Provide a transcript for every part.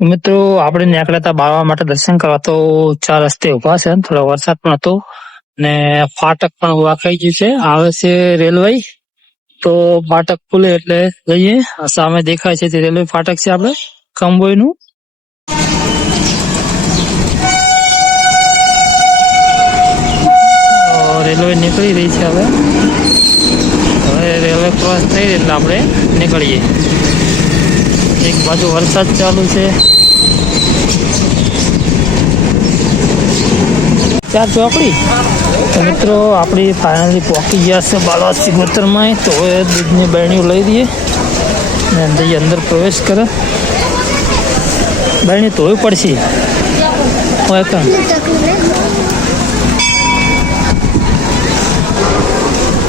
મિત્રો આપણે નીકળ્યા હતા બાળવા માટે દર્શન કરવા, તો 4 રસ્તે ઉભા છે. થોડો વરસાદ પણ હતો ને ફાટક પણ વાખાઈ ગયું છે. આવે છે રેલવે, તો ફાટક ખુલે એટલે જઈએ. સામે દેખાય છે તે રેલવે ફાટક છે આપણે કંબોઈનું. રેલવે નીકળી રહી છે. હવે રેલવે ક્રોસ થઈ એટલે આપણે નીકળીએ. એક બાજુ વરસાદ ચાલુ છે. 4 ચોકડી. તો મિત્રો આપણી ફાઇનલી પહોંચી ગયા છે બાળવા સિગોતરમાં. તો હવે દૂધની બરણીઓ લઈ દઈએ ને અંદર પ્રવેશ કરે. બરણી ધોવી પડશે.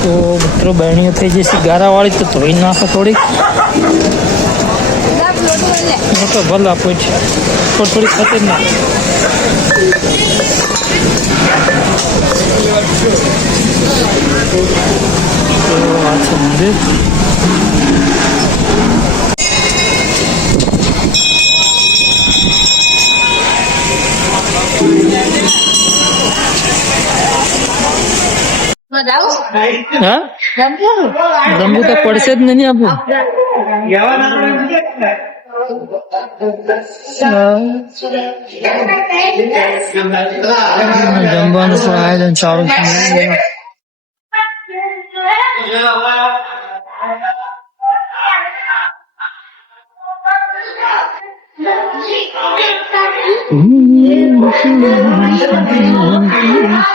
તો મિત્રો બરણીઓ થઈ જશે ગારાવાળી, તો ધોઈ નાખો થોડીક. તો ભલે આપો થોડી ખતરનાક. તો આ છે મંદિર. હા, જમવું તો પડશે જ નહીં આપું. જમવાનું પણ આયોજન ચાલુ છે.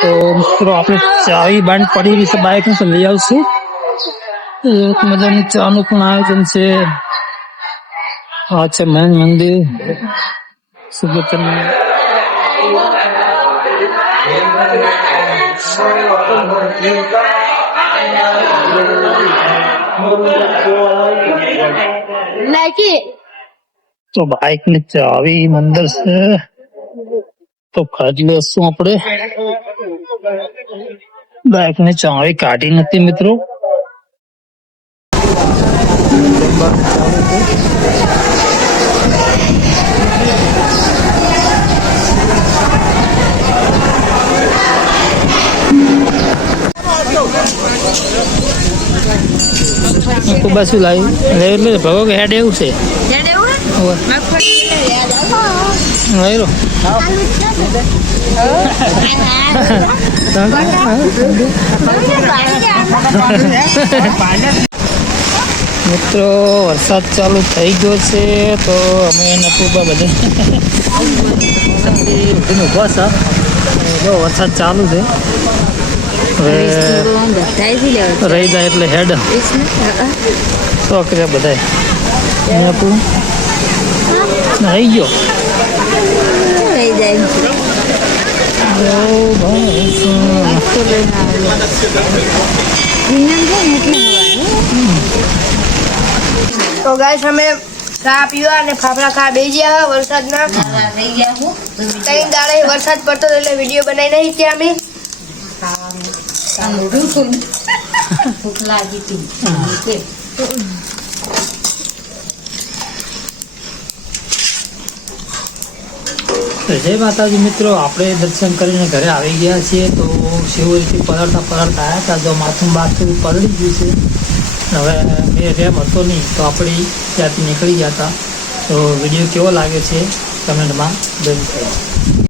તો મિત્રો આપણે ચાવી બાંધ પડી રહી છે બાઇક તો લઈ આવશું. એક મજાની ચાનું પણ આયોજન છે. આ છે મેન મંદિર સુગોતરમાં. તો બાઇક ની ચાવી મંદિર છે, તો કાઢી લેશું આપણે. બાઇક ની ચાવી કાઢી નથી મિત્રો. બાસુ લાવી એટલે ભગો કે હેડ એવું છે. મિત્રો વરસાદ ચાલુ થઈ ગયો છે, તો અમે નટુબા બધે ઉભા છે. જો વરસાદ ચાલુ છે. રહી જાય એટલે હેડ છોકરા બધા આવી ગયો. તો ગાઈસ અમે ચા પીવા અને ફાફડા ખાવા બેસી ગયા. વરસાદના 3 દાડે વરસાદ પડતો એટલે વિડીયો બનાવી નહીં ત્યાં અમે. ભૂખ લાગી હતી. જય માતાજી મિત્રો, આપણે દર્શન કરીને ઘરે આવી ગયા છીએ. તો શિવરીથી પલળતા આવ્યા હતા. જો માથું બાથું પલળી ગયું છે. હવે મેં રેમ હતો નહીં, તો આપણે ત્યાંથી નીકળી ગયા હતા. તો વિડીયો કેવો લાગે છે કમેન્ટમાં જરૂર કરો.